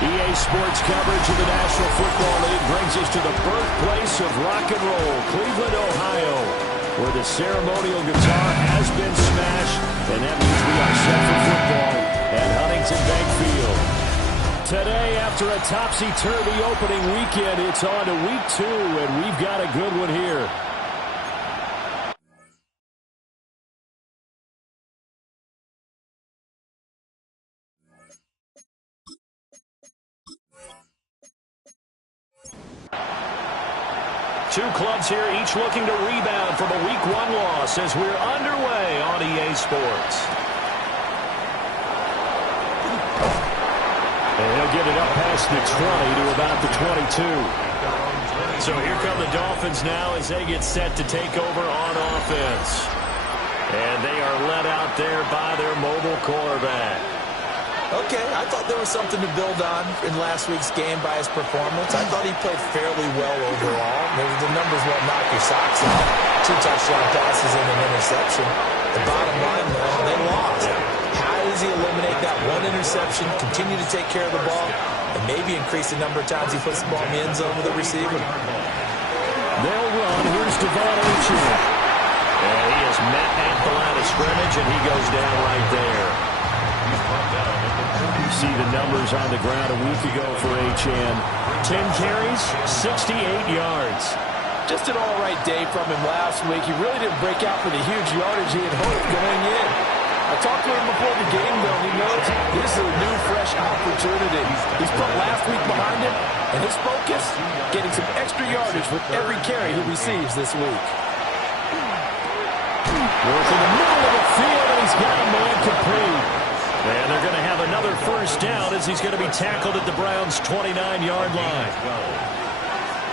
EA Sports coverage of the National Football League brings us to the birthplace of rock and roll, Cleveland, Ohio, where the ceremonial guitar has been smashed, and that means we are set for football at Huntington Bank Field. Today, after a topsy-turvy opening weekend, it's on to week 2, and we've got a good one here. Two clubs here, each looking to rebound from a Week 1 loss as we're underway on EA Sports. And he'll get it up past the 20 to about the 22. So here come the Dolphins now as they get set to take over on offense. And they are led out there by their mobile quarterback. Okay, I thought there was something to build on in last week's game by his performance. I thought he played fairly well overall. The numbers won't knock your socks off. 2 touchdown passes and an interception. The bottom line, though, they lost. How does he eliminate that one interception, continue to take care of the ball, and maybe increase the number of times he puts the ball in the end zone with the receiver? They'll run. Here's Devon Achane. And he is met at the line of scrimmage, and he goes down right there. You see the numbers on the ground a week ago for Achane. 10 carries, 68 yards. Just an all-right day from him last week. He really didn't break out for the huge yardage he had hoped going in. I talked to him before the game, though. He knows this is a new, fresh opportunity. He's put last week behind him, and his focus, getting some extra yardage with every carry he receives this week. Working the middle of the field, and he's got a man complete. And they're going to have another first down as he's going to be tackled at the Browns' 29-yard line.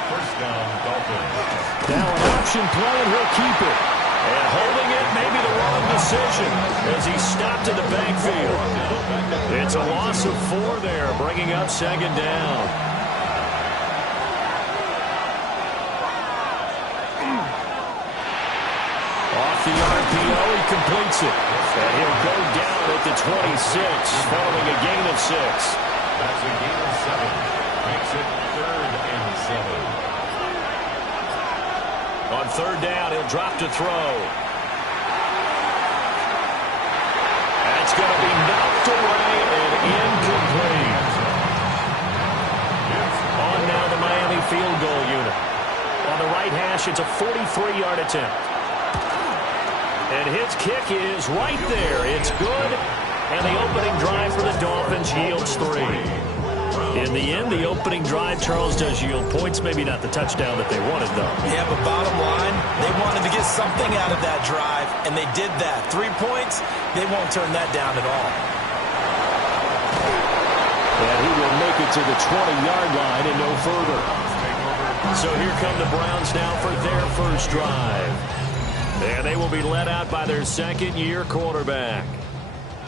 First down, Dolphins. Now an option play, and he'll keep it. And holding it may be the wrong decision as he stopped in the backfield. It's a loss of 4 there, bringing up second down. Off the RPO, he completes it. And he'll go down at the 26, following a gain of 6. That's a gain of 7. Makes it 3rd and 7. On 3rd down, he'll drop to throw. That's going to be knocked away and incomplete. On now the Miami field goal unit. On the right hash, it's a 43-yard attempt. And his kick is right there. It's good. And the opening drive for the Dolphins yields 3. In the end, the opening drive, Charles, does yield points. Maybe not the touchdown that they wanted, though. Yeah, but bottom line, they wanted to get something out of that drive, and they did that. 3 points, they won't turn that down at all. And he will make it to the 20-yard line and no further. So here come the Browns now for their first drive. And they will be led out by their second-year quarterback.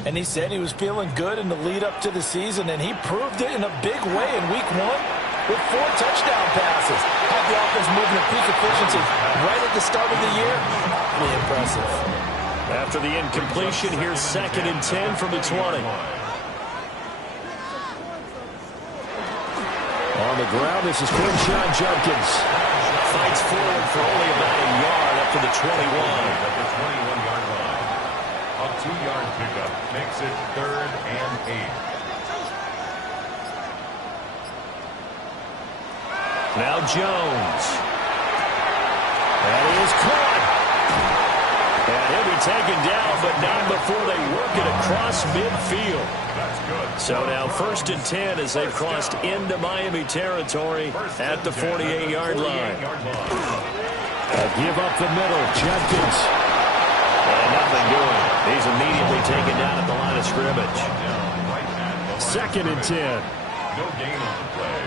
And he said he was feeling good in the lead-up to the season, and he proved it in a big way in Week 1 with 4 touchdown passes. Had the offense moving at peak efficiency right at the start of the year. Really impressive. After the incompletion, here's 2nd and 10 from the 20. On the ground, this is Quinshon Judkins. Fights forward for only about a yard up to the 21. At the 21-yard line. A 2-yard pickup makes it 3rd and 8. Now Jones. That is caught. And he'll be taken down, but not before they work it across midfield. That's good. So now 1st and 10 as they've crossed into Miami territory at the 48-yard line. Give up the middle, Judkins. And nothing doing. He's immediately taken down at the line of scrimmage. 2nd and 10. No gain on the play.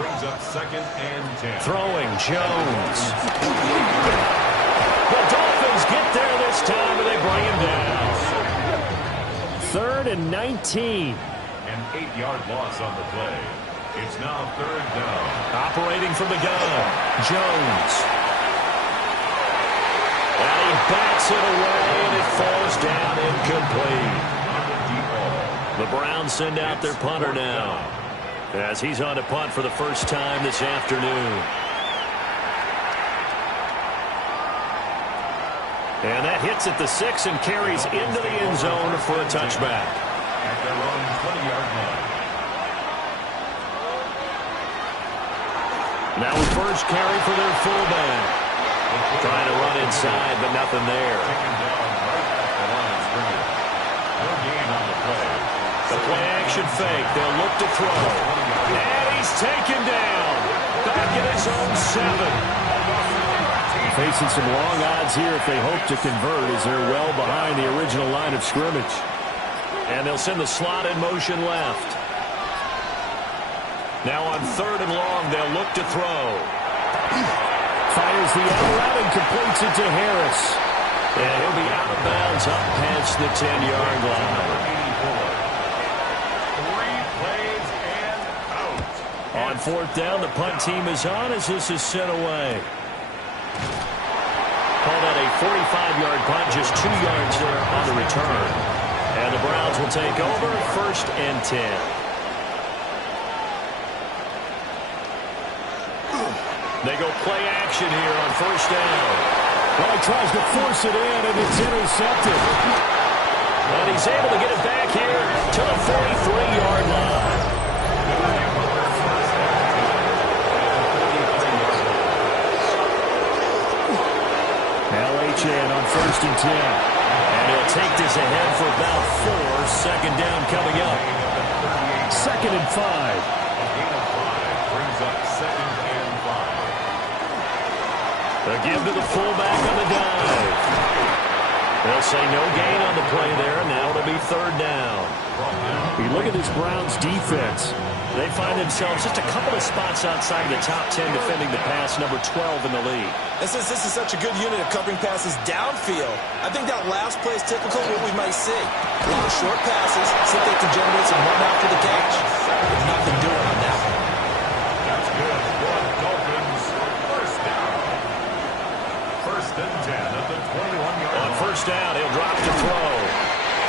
Brings up 2nd and 10. Throwing Jones. The Dolphins get there this time, and they bring him down. 3rd and 19. An 8-yard loss on the play. It's now 3rd down. Operating from the gun, Jones. And he bats it away, and it falls down incomplete. The Browns send out their punter now, as he's on to punt for the first time this afternoon. And that hits at the 6 and carries into the end zone for a touchback. At their own 20-yard line. Now a first carry for their fullback. Trying to run inside, but nothing there. Taken down right at the line of scrimmage. No gain on the play. The play action fake. They'll look to throw. And he's taken down. Back in his own 7. Facing some long odds here if they hope to convert, as they're well behind the original line of scrimmage. And they'll send the slot in motion left. Now on 3rd and long, they'll look to throw. Fires the out route and completes it to Harris. And he'll be out of bounds up past the 10-yard line. 3 plays and out. On 4th down, the punt team is on as this is sent away. Call that a 45-yard punt, just 2 yards there on the return. And the Browns will take over 1st and 10. They go play action here on 1st down. Well, he tries to force it in, and it's intercepted. And he's able to get it back here to the 43-yard line. LHN on 1st and 10. And he'll take this ahead for about 4. 2nd down coming up. 2nd and 5. A gain of 5 brings up 2nd and 5. The give to the fullback on the dive. They'll say no gain on the play there. Now it'll be 3rd down. You look at this Browns defense. They find themselves just a couple of spots outside of the top 10 defending the pass, number 12 in the league. This is such a good unit of covering passes downfield. I think that last play is typical of what we might see. A lot of short passes, see if they can generate some run after the catch. With nothing doing on that one. That's good for Dolphins. 1st down. 1st and 10 at the 21-yard line. On 1st down, he'll drop to throw.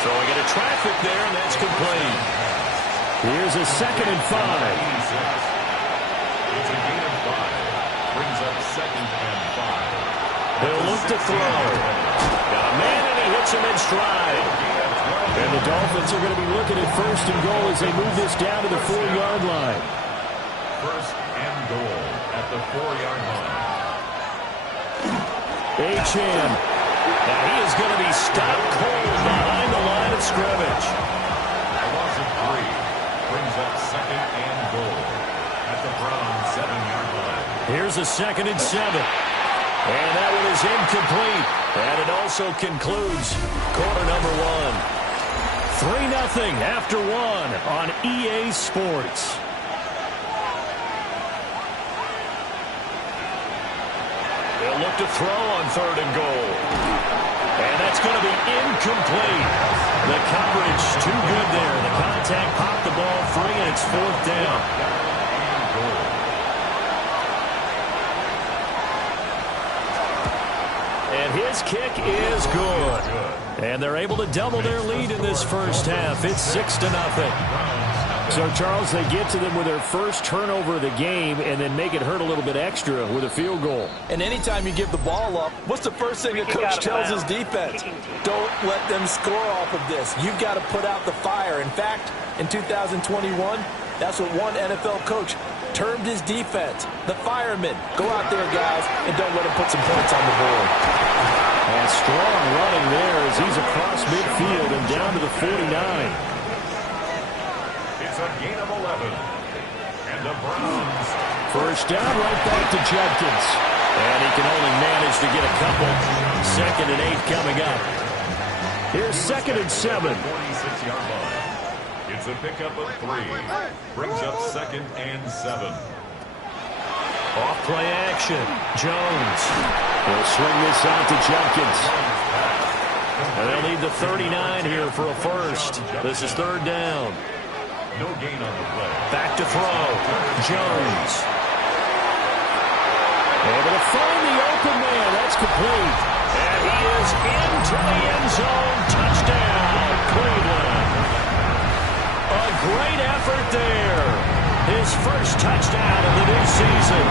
Throwing into traffic there, and that's complete. Here's a 2nd and 5. It's a gain of 5. Brings up 2nd and 5. He'll look to throw. Got a man, and he hits him in stride. And the Dolphins are going to be looking at 1st and goal as they move this down to the 4-yard line. 1st and goal at the 4-yard line. H.M. Now he is going to be stopped cold behind the line of scrimmage. A loss of 3. Brings up 2nd and goal at the Browns 7-yard line. Here's a 2nd and 7. And that one is incomplete. And it also concludes quarter number 1. 3-0 after 1 on EA Sports. They'll look to throw on 3rd and goal. And that's going to be incomplete. The coverage too good there. The contact popped the ball free, and it's 4th down. And his kick is good. And they're able to double their lead in this first half. It's 6-0. So, Charles, they get to them with their first turnover of the game and then make it hurt a little bit extra with a field goal. And anytime you give the ball up, what's the first thing a coach tells his defense? Don't let them score off of this. You've got to put out the fire. In fact, in 2021, that's what one NFL coach termed his defense, the firemen. Go out there, guys, and don't let them put some points on the board. And strong running there as he's across midfield and down to the 49. It's a gain of 11. And the Browns. First down, right back to Judkins. And he can only manage to get a couple. 2nd and 8 coming up. Here's 2nd and 7. 46-yard line. It's a pickup of 3. Brings up 2nd and 7. Off play action. Jones. He'll swing this out to Jenkins. And they'll need the 39 here for a first. This is 3rd down. No gain on the play. Back to throw. Jones. Able to find the open man. That's complete. And he is into the end zone. Touchdown, Cleveland. A great effort there. His first touchdown of the new season.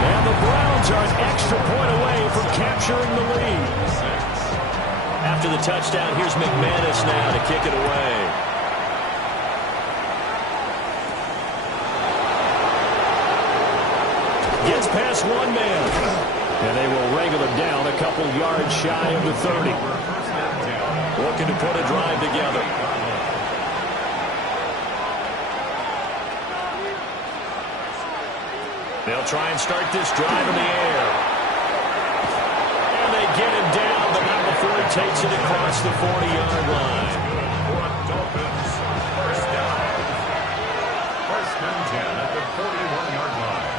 And the Browns are an extra point away from capturing the lead. After the touchdown, here's McManus now to kick it away. Gets past one man. And they will wrangle him down a couple yards shy of the 30. Looking to put a drive together. They'll try and start this drive in the air. And they get him down, but not before he takes it across the 40-yard line. Dolphins, first down. 1st and 10 at the 41-yard line.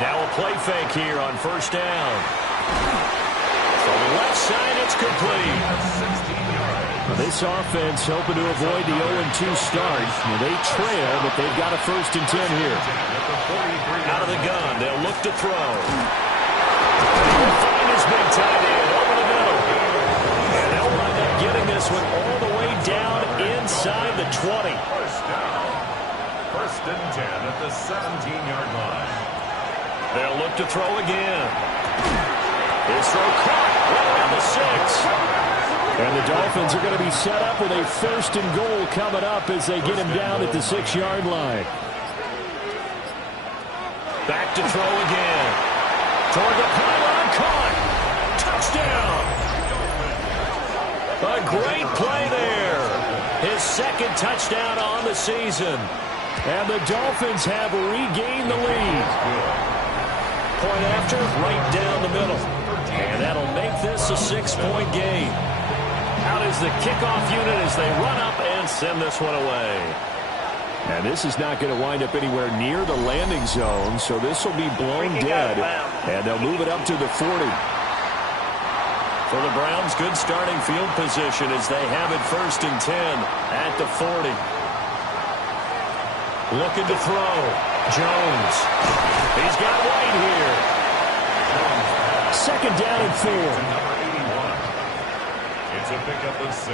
Now a play fake here on 1st down. From the left side, it's complete. 16 yards. This offense hoping to avoid the 0-2 start. They trail, but they've got a 1st and 10 here. Out of the gun, they'll look to throw. He'll find his big tight end over the middle. And they'll wind up getting this one all the way down inside the 20. First down. 1st and 10 at the 17-yard line. They'll look to throw again. His throw caught right around the 6. And the Dolphins are going to be set up with a 1st and goal coming up as they get him down at the 6-yard line. Back to throw again. Toward the pylon, caught. Touchdown. A great play there. His 2nd touchdown on the season. And the Dolphins have regained the lead. Point after, right down the middle. And that'll make this a 6-point game. Out is the kickoff unit as they run up and send this one away. And this is not going to wind up anywhere near the landing zone, so this will be blown dead. And they'll move it up to the 40. For the Browns, good starting field position as they have it 1st and 10 at the 40. Looking to throw. Jones. He's got White here. 2nd down and 4. It's a pickup of 6.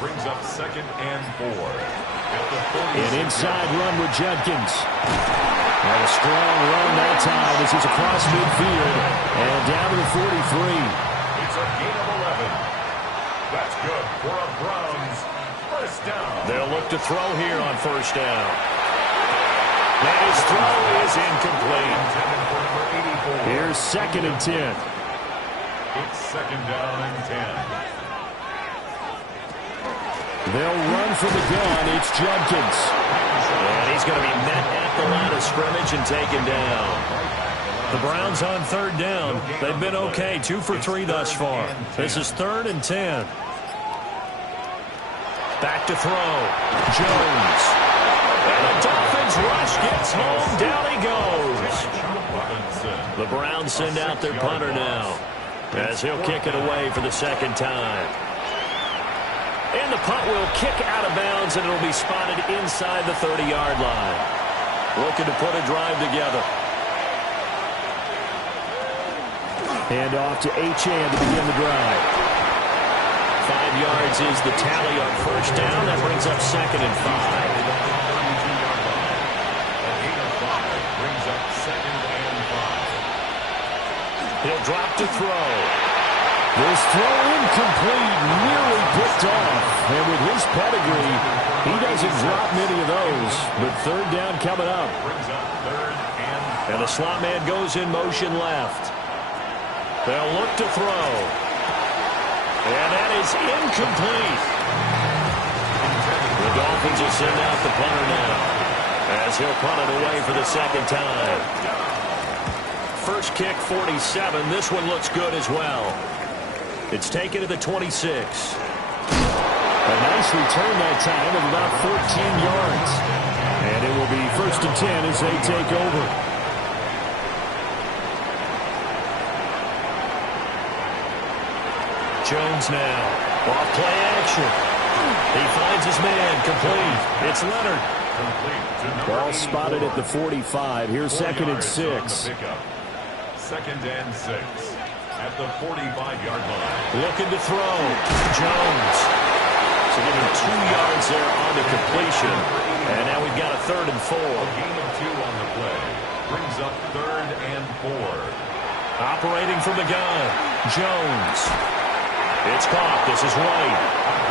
Brings up 2nd and 4. An inside run with Jenkins. And a strong run that time as he's across midfield. And down to the 43. It's a gain of 11. That's good for a Browns 1st down. They'll look to throw here on 1st down. And his throw is incomplete. Here's 2nd and 10. It's 2nd down and 10. They'll run for the gun. It's Jenkins. And he's going to be met at the line of scrimmage and taken down. The Browns on 3rd down. They've been okay. 2 for 3 thus far. This is 3rd and 10. Back to throw. Jones. And the Dolphins rush gets home. Down he goes. The Browns send out their punter now as he'll kick it away for the 2nd time. And the punt will kick out of bounds, and it'll be spotted inside the 30-yard line. Looking to put a drive together. Hand off to Achane to begin the drive. 5 yards is the tally on 1st down. That brings up 2nd and 5. Brings up 2nd and 5. He'll drop to throw. This throw incomplete, nearly picked off. And with his pedigree, he doesn't drop many of those. But 3rd down coming up. Brings up 3rd And the slot man goes in motion left. They'll look to throw. And that is incomplete. The Dolphins will send out the punter now as he'll punt it away for the 2nd time. First kick, 47. This one looks good as well. It's taken to the 26. A nice return that time of about 14 yards. And it will be 1st and 10 as they take over. Jones now. Off play action. He finds his man. Complete. It's Leonard. Ball spotted at the 45. Here's 2nd and 6. 2nd and 6 at the 45-yard line. Looking to throw. Jones. So giving 2 yards there on the completion. And now we've got a 3rd and 4. A gain of 2 on the play. Brings up 3rd and 4. Operating from the gun. Jones. It's caught. This is White.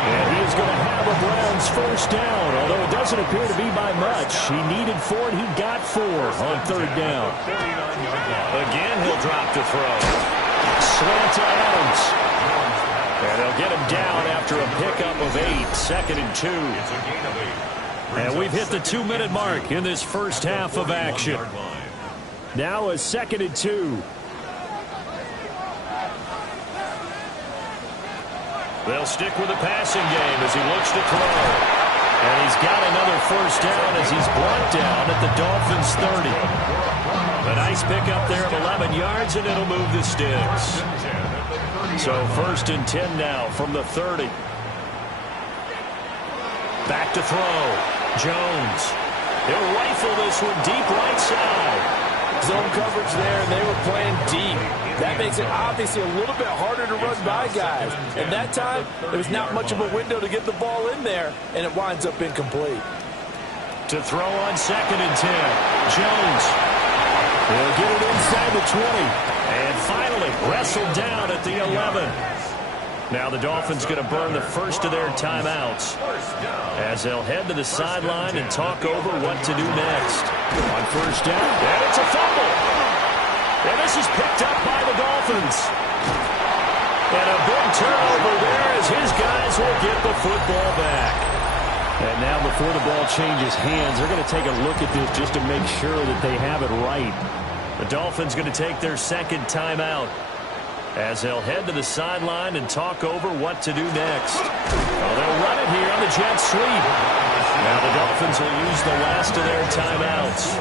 And he is going to have a Browns 1st down, although it doesn't appear to be by much. He needed 4, and he got 4 on 3rd down. Again, he'll drop to throw. Slant to Adams. And they'll get him down after a pickup of 8. 2nd and 2. And we've hit the 2-minute mark in this first half of action. Now a 2nd and 2. They'll stick with the passing game as he looks to throw. And he's got another 1st down as he's brought down at the Dolphins 30. A nice pickup there of 11 yards, and it'll move the sticks. So 1st and 10 now from the 30. Back to throw. Jones. He'll rifle this one deep right side. Zone coverage there, and they were playing deep. That makes it obviously a little bit harder to run by guys. And that time, there was not much of a window to get the ball in there, and it winds up incomplete. To throw on 2nd and 10. Jones. He'll get it inside the 20. And finally, wrestled down at the 11. Now the Dolphins going to burn the first of their timeouts as they'll head to the sideline and talk over what to do next. On 1st down, and it's a fumble. And this is picked up by the Dolphins. And a big turnover there as his guys will get the football back. And now before the ball changes hands, they're going to take a look at this just to make sure that they have it right. The Dolphins going to take their 2nd timeout as they'll head to the sideline and talk over what to do next. Oh, they'll run it here on the jet sweep. Now the Dolphins will use the last of their timeouts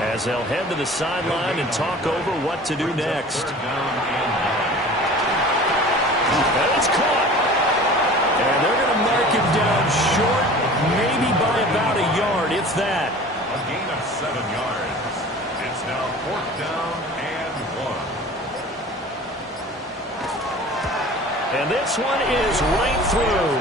as they'll head to the sideline and talk over what to do next. And it's caught. And they're going to mark him down short, maybe by about a yard, if that. A gain of 7 yards. It's now 4th down and 1. And this one is right through.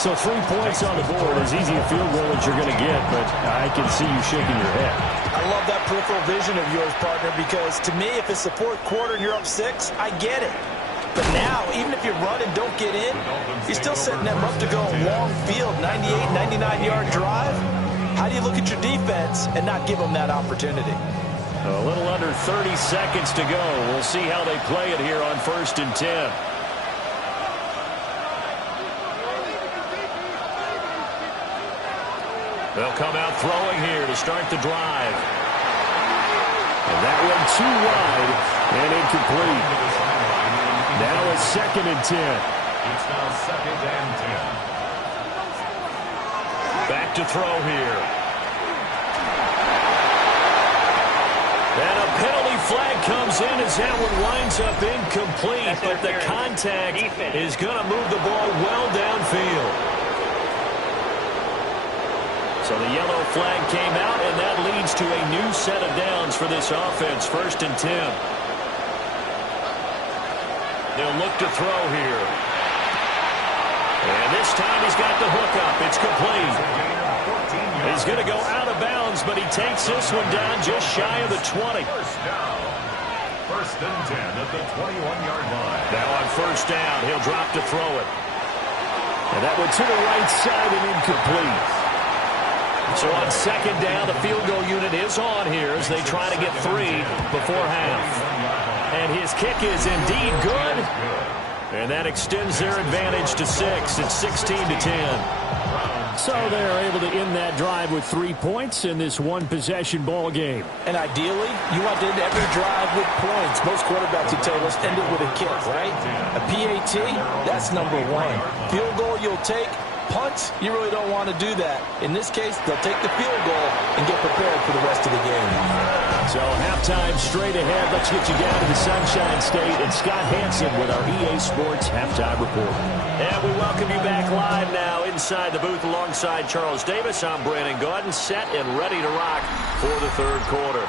So 3 points on the board, as easy a field goal as you're going to get, but I can see you shaking your head. I love that peripheral vision of yours, partner, because to me, if it's the 4th quarter and you're up 6, I get it. But now, even if you run and don't get in, you're still setting them up to go a long field, 98, 99-yard drive. How do you look at your defense and not give them that opportunity? A little under 30 seconds to go. We'll see how they play it here on 1st and 10. They'll come out throwing here to start the drive. And that one too wide and incomplete. Now it's 2nd and 10. It's now 2nd and 10. Back to throw here. And a penalty flag comes in as that one winds up incomplete. But the contact is going to move the ball well downfield. So the yellow flag came out, and that leads to a new set of downs for this offense. 1st and 10. They'll look to throw here. And this time he's got the hook up. It's complete. He's going to go out of bounds, but he takes this one down just shy of the 20. 1st down. 1st and 10 at the 21-yard line. Now on 1st down, he'll drop to throw it. And that one to the right side and incomplete. So on 2nd down, the field goal unit is on here as they try to get 3 before half. And his kick is indeed good. And that extends their advantage to 6. It's 16 to 10. So they're able to end that drive with 3 points in this one-possession ball game. And ideally, you want to end every drive with points. Most quarterbacks would tell us end it with a kick, right? A PAT, that's number one. Field goal you'll take. Punts, you really don't want to do that. In this case, they'll take the field goal and get prepared for the rest of the game. So halftime straight ahead. Let's get you down to the Sunshine State and Scott Hansen with our EA Sports Halftime Report. And we welcome you back live now inside the booth alongside Charles Davis. I'm Brandon Gaudin, set and ready to rock for the third quarter.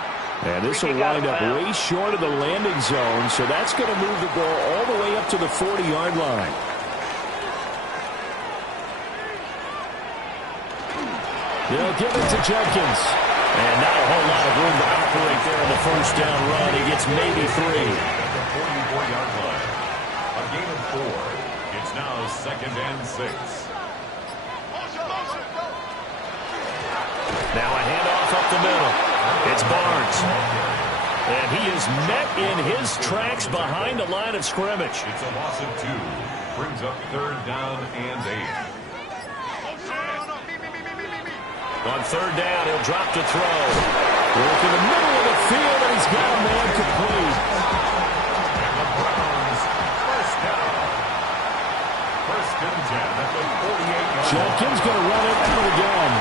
And this will wind up way short of the landing zone, so that's going to move the ball all the way up to the 40-yard line. They'll give it to Jenkins. And not a whole lot of room to operate there on the first down run. He gets maybe 3. At the 44-yard line. A gain of 4. It's now 2nd and 6. Now a handoff up the middle. It's Barnes. And he is met in his tracks behind the line of scrimmage. It's a loss of 2. Brings up 3rd down and 8. On 3rd down, he'll drop to throw. Work in the middle of the field, and he's got a man complete. And the Browns, first down. 1st and 10 at the 48-yard line. Jenkins going to run it out again.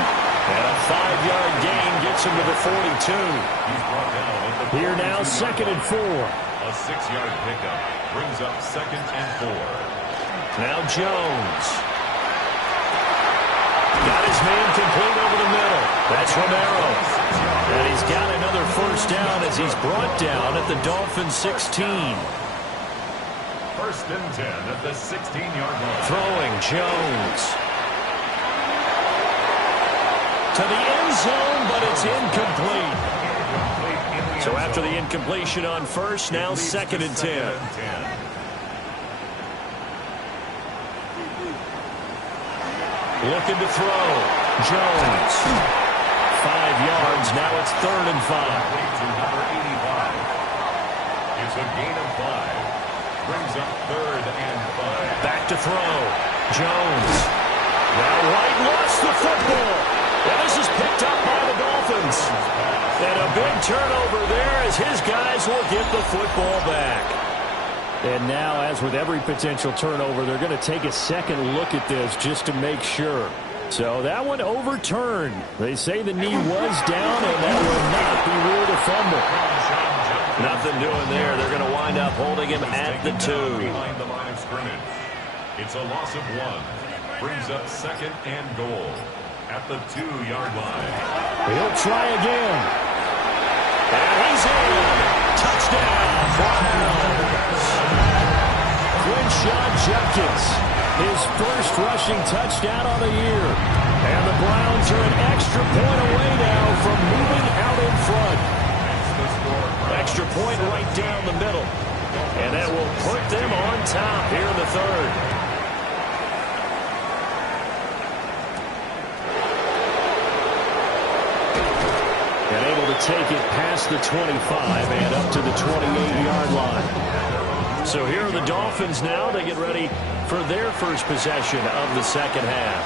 And a 5-yard gain gets him to the 42. He's brought down at the Here now, 2nd and 4. A 6-yard pickup brings up 2nd and 4. Now Jones. Got his man complete over the middle. That's Romero. And he's got another first down as he's brought down at the Dolphins 16. 1st and 10 at the 16-yard line. Throwing Jones. To the end zone, but it's incomplete. So after the incompletion on first, now 2nd and 10. Looking to throw. Jones. 5 yards. Now it's 3rd and 5. To number 85. It's a gain of 5. Brings up 3rd and 5. Back to throw. Jones. Now White lost the football. And this is picked up by the Dolphins. And a big turnover there as his guys will get the football back. And now, as with every potential turnover, they're going to take a second look at this just to make sure. So that one overturned. They say the knee was down, and that will not be ruled a fumble. Nothing doing there. They're going to wind up holding him at the 2. Behind the line of scrimmage. It's a loss of 1. Brings up 2nd and goal at the 2-yard line. He'll try again. And he's in. Touchdown, Browns. Quinshon Judkins, his first rushing touchdown on the year. And the Browns are an extra point away now from moving out in front. Extra point right down the middle. And that will put them on top here in the 3rd. And able to take it past the 25 and up to the 28-yard line. So here are the Dolphins now. They get ready for their first possession of the second half.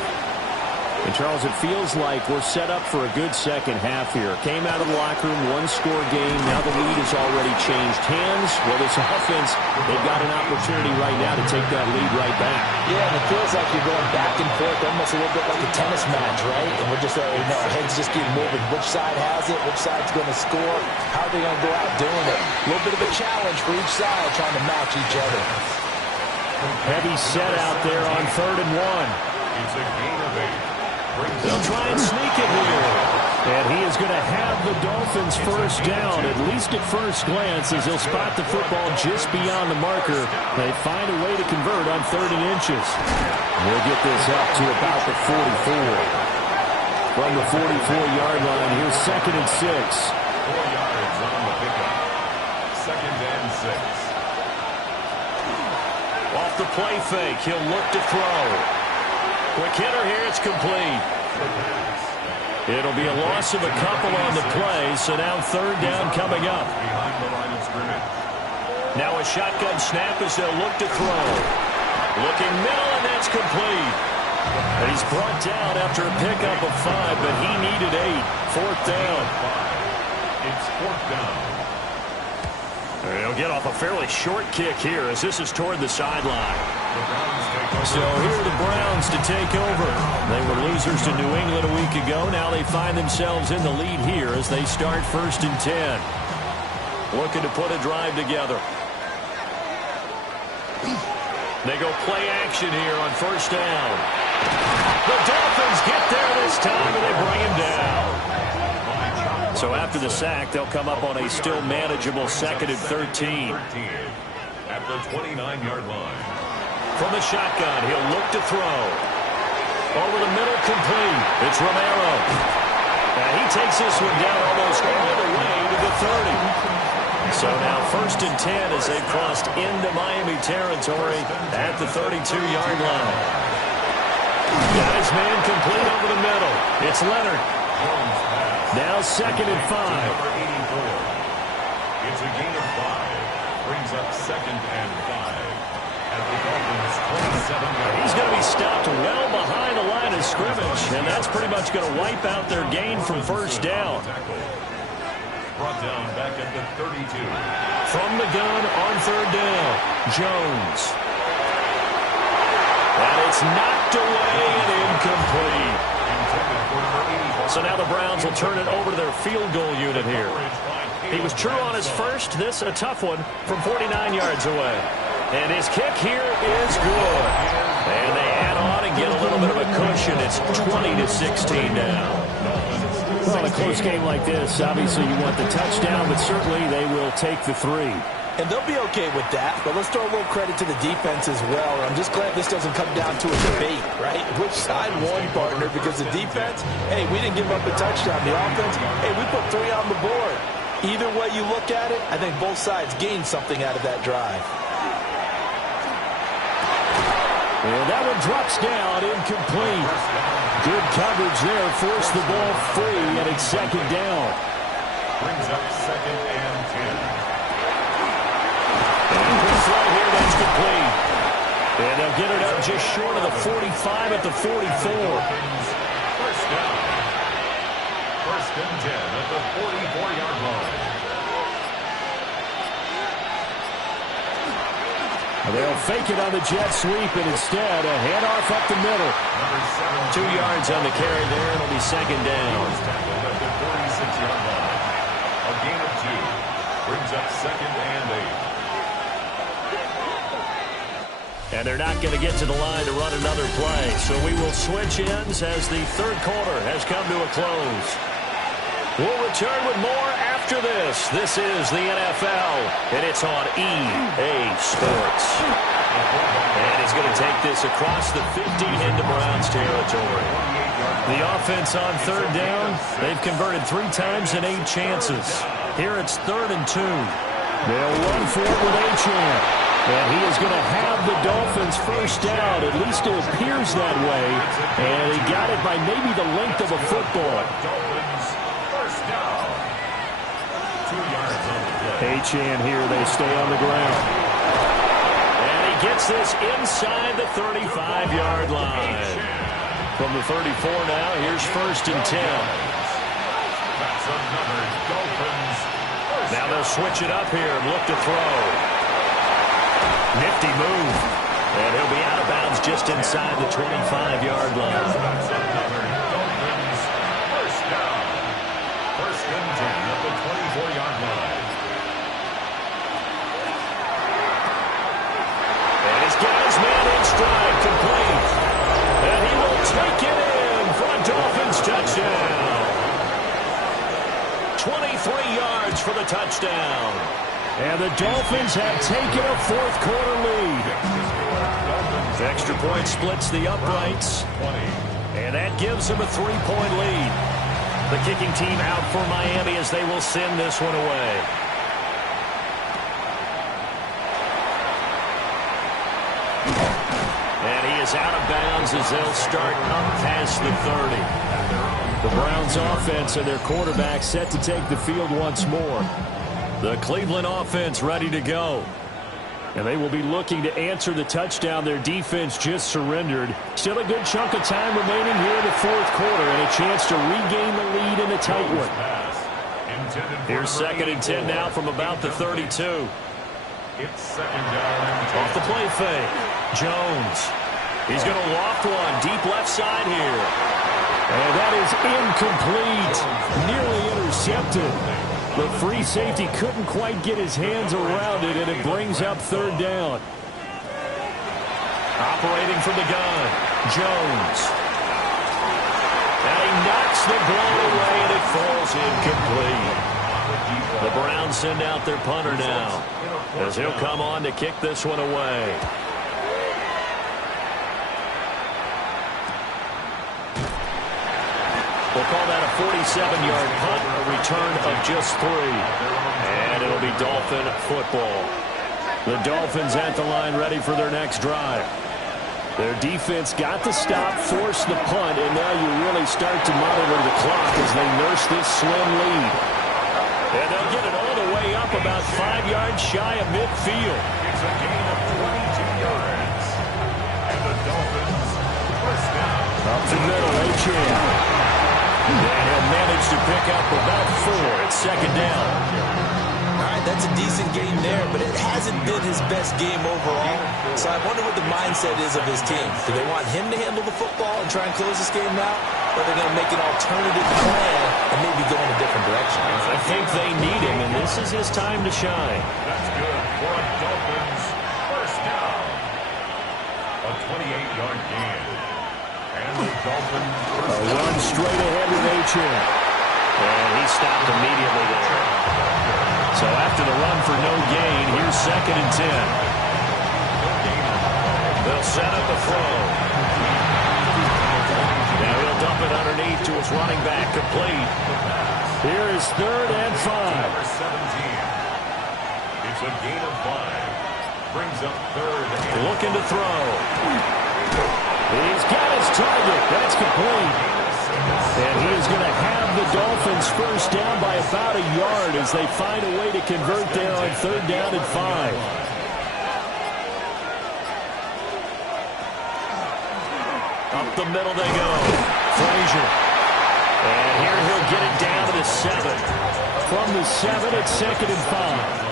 And, Charles, it feels like we're set up for a good second half here. Came out of the locker room, one-score game. Now the lead has already changed hands. Well, this offense, they've got an opportunity right now to take that lead right back. Yeah, and it feels like you're going back and forth, almost a little bit like a tennis match, right? And we're just, our heads just keep moving. Which side has it? Which side's going to score? How are they going to go out doing it? A little bit of a challenge for each side, trying to match each other. Heavy set out there on 3rd and 1. It's a gain of 8. They'll try and sneak it here. And he is going to have the Dolphins first down, at least at first glance, as he'll spot the football just beyond the marker. They find a way to convert on 3rd and inches. We'll get this up to about the 44. From the 44-yard line, here's 2nd and 6. 4 yards on the pickup. 2nd and 6. Off the play fake, he'll look to throw. Quick hitter here, it's complete. It'll be a loss of a couple on the play, so now 3rd down coming up. Behind the line of scrimmage. Now a shotgun snap as they'll look to throw. Looking middle, and that's complete. And he's brought down after a pickup of 5, but he needed 8. Fourth down. It's fourth down. He'll get off a fairly short kick here as this is toward the sideline. So here are the Browns to take over. They were losers to New England a week ago. Now they find themselves in the lead here as they start 1st and 10. Looking to put a drive together. They go play action here on 1st down. The Dolphins get there this time, and they bring him down. So after the sack, they'll come up on a still manageable 2nd and 13. At the 29-yard line. From the shotgun, he'll look to throw. Over the middle, complete. It's Romero. And he takes this one down almost all the way to the 30. So now 1st and 10 as they've crossed into Miami territory at the 32-yard line. Got his man complete over the middle. It's Leonard. Now 2nd and 5. It's a gain of 5. Brings up 2nd and 5. At the Dolphins' 27-yard line. He's going to be stopped well behind the line of scrimmage, and that's pretty much going to wipe out their gain from 1st down. Brought down back at the 32. From the gun on 3rd down, Jones. And it's knocked away and incomplete. So now the Browns will turn it over to their field goal unit here. He was true on his first. This a tough one from 49 yards away. And his kick here is good. And they add on and get a little bit of a cushion. It's 20-16 now. Well, in a close game like this, obviously you want the touchdown, but certainly they will take the 3. And they'll be okay with that, but let's throw a little credit to the defense as well. I'm just glad this doesn't come down to a debate, right? Which side won, partner? Because the defense, hey, we didn't give up a touchdown. The offense, hey, we put 3 on the board. Either way you look at it, I think both sides gained something out of that drive. And that one drops down, incomplete. Good coverage there, forced the ball free, and it's 2nd down. Brings up 2nd and 10. And quick throw here, that's complete. And they'll get it up just short of the 45 at the 44. 1st down. 1st and 10 at the 44-yard line. They'll fake it on the jet sweep, and instead a handoff up the middle. 2 yards on the carry there. It'll be 2nd down. At the 46-yard line. A gain of 2. Brings up 2nd and 8. And they're not going to get to the line to run another play. So we will switch ends as the 3rd quarter has come to a close. We'll return with more after this. This is the NFL, and it's on EA Sports. And he's going to take this across the 15 into Browns territory. The offense on 3rd down, they've converted 3 times in 8 chances. Here it's 3rd and 2. They'll run for it with Achane. And he is going to have the Dolphins 1st down. At least it appears that way. And he got it by maybe the length of a football. Dolphins 1st down. 2 yards on the play. Achane here, they stay on the ground. And he gets this inside the 35-yard line. From the 34 now, here's 1st and 10. That's another Dolphins. Now they'll switch it up here and look to throw. Nifty move. And he'll be out of bounds just inside the 25-yard line. That's another Dolphins 1st down. 1st and 10 at the 24-yard line. And he's got his man in stride, complete. And he will take it in for a Dolphins touchdown. 23 yards for the touchdown. And the Dolphins have taken a 4th quarter lead. The extra point splits the uprights. And that gives them a 3-point lead. The kicking team out for Miami as they will send this one away. And he is out of bounds as they'll start up past the 30. The Browns offense and their quarterback set to take the field once more. The Cleveland offense ready to go. And they will be looking to answer the touchdown their defense just surrendered. Still a good chunk of time remaining here in the fourth quarter and a chance to regain the lead in a tight one. Here's 2nd and 10 now from about the 32. It's 2nd down. Off the play fake. Jones. He's going to loft one deep left side here. And that is incomplete. Nearly intercepted. The free safety couldn't quite get his hands around it, and it brings up 3rd down. Operating from the gun. Jones. And he knocks the ball away, and it falls incomplete. The Browns send out their punter now, as he'll come on to kick this one away. We'll call that a 47-yard punt, a return of just 3. And it'll be Dolphin football. The Dolphins at the line ready for their next drive. Their defense got the stop, forced the punt, and now you really start to monitor the clock as they nurse this slim lead. And they'll get it all the way up about 5 yards shy of midfield. It's a gain of 22 yards. And the Dolphins first down. Up the middle, H.M. And he'll manage to pick up about 4 at 2nd down. All right, that's a decent game there, but it hasn't been his best game overall. So I wonder what the mindset is of his team. Do they want him to handle the football and try and close this game out? Or are they going to make an alternative plan and maybe go in a different direction? I think they need him, and this is his time to shine. That's good for a Dolphins first down. A 28-yard gain. And the Dolphins first down. Run straight ahead with H.M. And he stopped immediately there. So after the run for no gain, here's 2nd and 10. They'll set up a throw. Now he'll dump it underneath to his running back, complete. Here is 3rd and 5. Number 17. It's a gain of 5. Brings up 3rd and Looking to throw. He's got his target. That's complete. And he is going to have the Dolphins first down by about a yard as they find a way to convert there on 3rd down and 5. Up the middle they go. Frazier. And here he'll get it down to the 7. From the 7, it's 2nd and 5.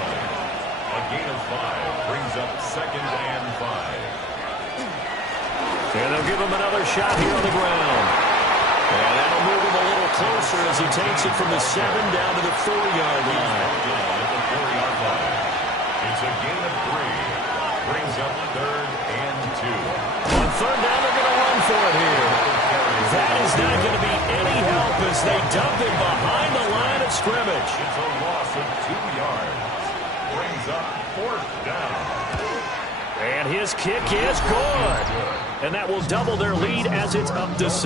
a gain of 5 brings up 2nd and 5. And they'll give him another shot here on the ground. And that'll move him a little closer as he takes it from the 7 down to the 4-yard line. At the 4-yard line. It's a gain of 3. Brings up 3rd and 2. On 3rd down, they're going to run for it here. That is not going to be any help as they dump him behind the line of scrimmage. It's a loss of 2 yards. Brings up 4th down. And his kick is good. And that will double their lead as it's up to 6.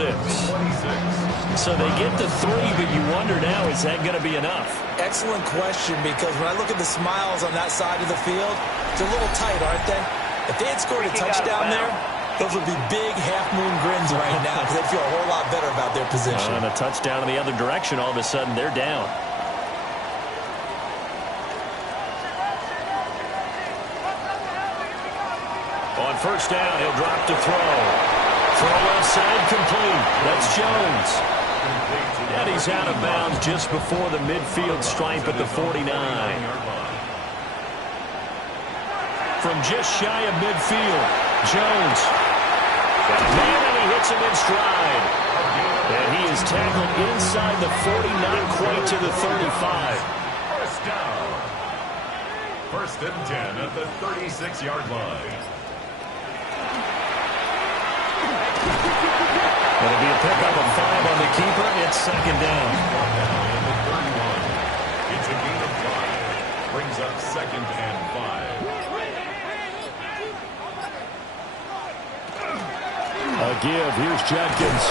So they get to 3, but you wonder now, is that going to be enough? Excellent question, because when I look at the smiles on that side of the field, it's a little tight, aren't they? If they had scored a touchdown there, those would be big half-moon grins right now because they'd feel a whole lot better about their position. And a touchdown in the other direction, all of a sudden they're down. On 1st down, he'll drop to throw. Throw left side complete. That's Jones. And he's out of bounds just before the midfield stripe at the 49. From just shy of midfield, Jones. Man, and he hits him in stride. And he is tackled inside the 40, not quite to the 35. First down. 1st and 10 at the 36-yard line. It'll be a pickup of 5 on the keeper. It's 2nd down. And the 31. It's a gain of 5. Brings up 2nd and 5. A give. Here's Jenkins.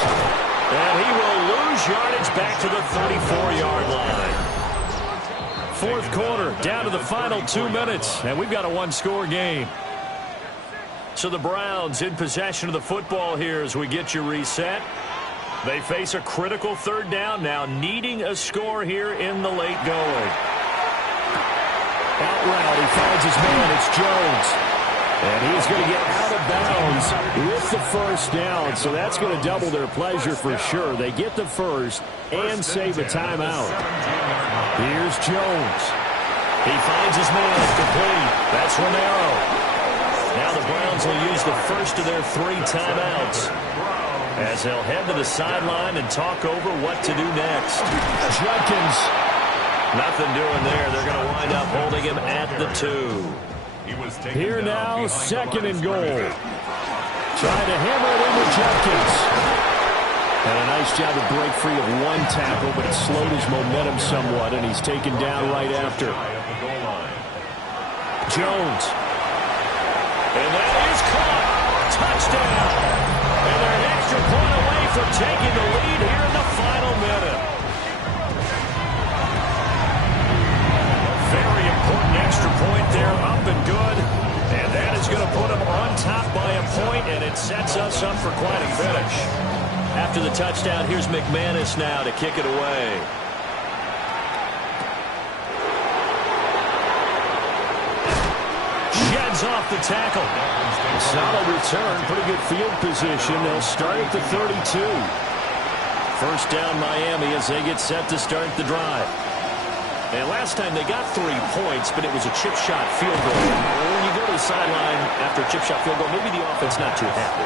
And he will lose yardage back to the 34-yard line. 4th quarter, down to the final 2 minutes. And we've got a 1-score game. So the Browns in possession of the football here as we get you reset. They face a critical 3rd down now, needing a score here in the late going. Out route, he finds his man. It's Jones. And he's going to get out of bounds with the first down. So that's going to double their pleasure for sure. They get the first and save a timeout. Here's Jones. He finds his man. Complete. That's Romero. Now the Browns will use the first of their 3 timeouts as they'll head to the sideline and talk over what to do next. Judkins. Nothing doing there. They're going to wind up holding him at the 2. Here now, 2nd and goal. Trying to hammer it in with Judkins. And a nice job to break free of 1 tackle, but it slowed his momentum somewhat, and he's taken down right after. Jones. And that is caught. Touchdown. And they're an extra point away from taking the lead here in the final minute. Very important extra point there, up and good. And that is going to put them on top by a point, and it sets us up for quite a finish. After the touchdown, here's McManus now to kick it away. Sheds off the tackle. Solid return, pretty good field position. They'll start at the 32. First down Miami as they get set to start the drive. And last time they got 3 points, but it was a chip shot field goal. When you go to the sideline after a chip shot field goal, maybe the offense not too happy.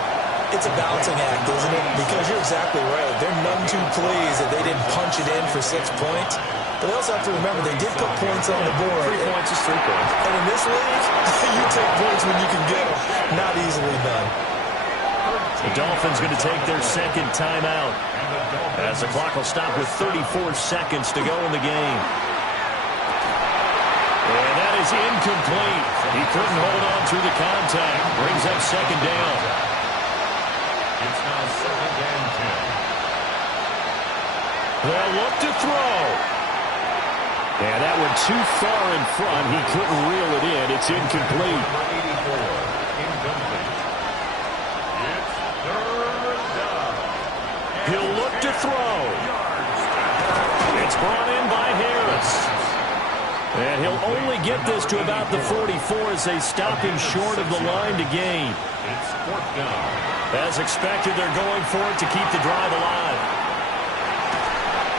It's a balancing act, isn't it? Because you're exactly right. They're none too pleased that they didn't punch it in for 6 points. But they also have to remember they did put points on the board. 3 points is 3 points. And in this league, you take points when you can get them. Not easily done. The Dolphins going to take their 2nd timeout as the clock will stop with 34 seconds to go in the game. And that is incomplete. He couldn't hold on through the contact. Brings up 2nd down. It's now 2nd and 10. They'll look to throw. Yeah, that one too far in front. He couldn't reel it in. It's incomplete. Number 84, incomplete. It's 3rd down. He'll look to throw. It's brought in by Harris. And he'll only get this to about the 44 as they stop him short of the line to gain. It's 4th down. As expected, they're going for it to keep the drive alive.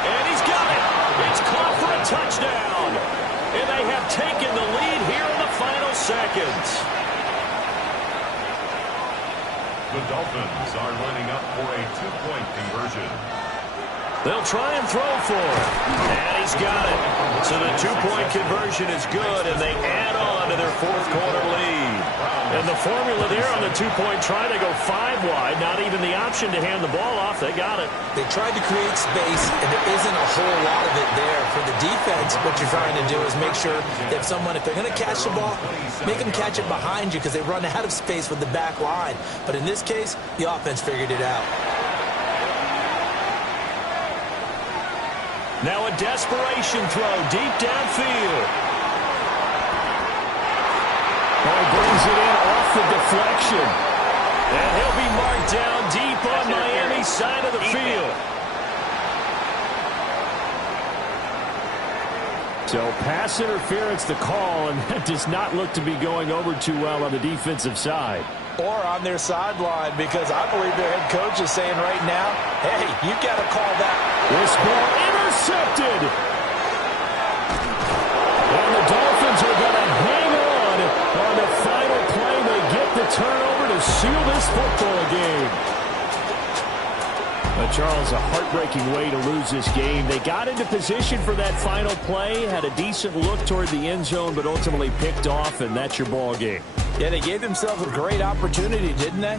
And he's got it. It's caught for a touchdown. And they have taken the lead here in the final seconds. The Dolphins are lining up for a 2-point conversion. They'll try and throw for it. And he's got it. So the 2-point conversion is good, and they add on to their 4th quarter lead. And the formula there on the 2-point try to go 5 wide. Not even the option to hand the ball off. They got it. They tried to create space, and there isn't a whole lot of it there. For the defense, what you're trying to do is make sure that if they're going to catch the ball, make them catch it behind you because they run out of space with the back line. But in this case, the offense figured it out. Now a desperation throw deep downfield. Ball brings it in off the deflection. And he'll be marked down deep on Miami's side of the field. So pass interference the call, and that does not look to be going over too well on the defensive side. Or on their sideline, because I believe their head coach is saying right now, hey, you got to call that. This ball intercepted. And the Dolphins are going to hang on the final play. They get the turnover to seal this football game. Charles, a heartbreaking way to lose this game. They got into position for that final play, had a decent look toward the end zone, but ultimately picked off, and that's your ball game. Yeah, they gave themselves a great opportunity, didn't they?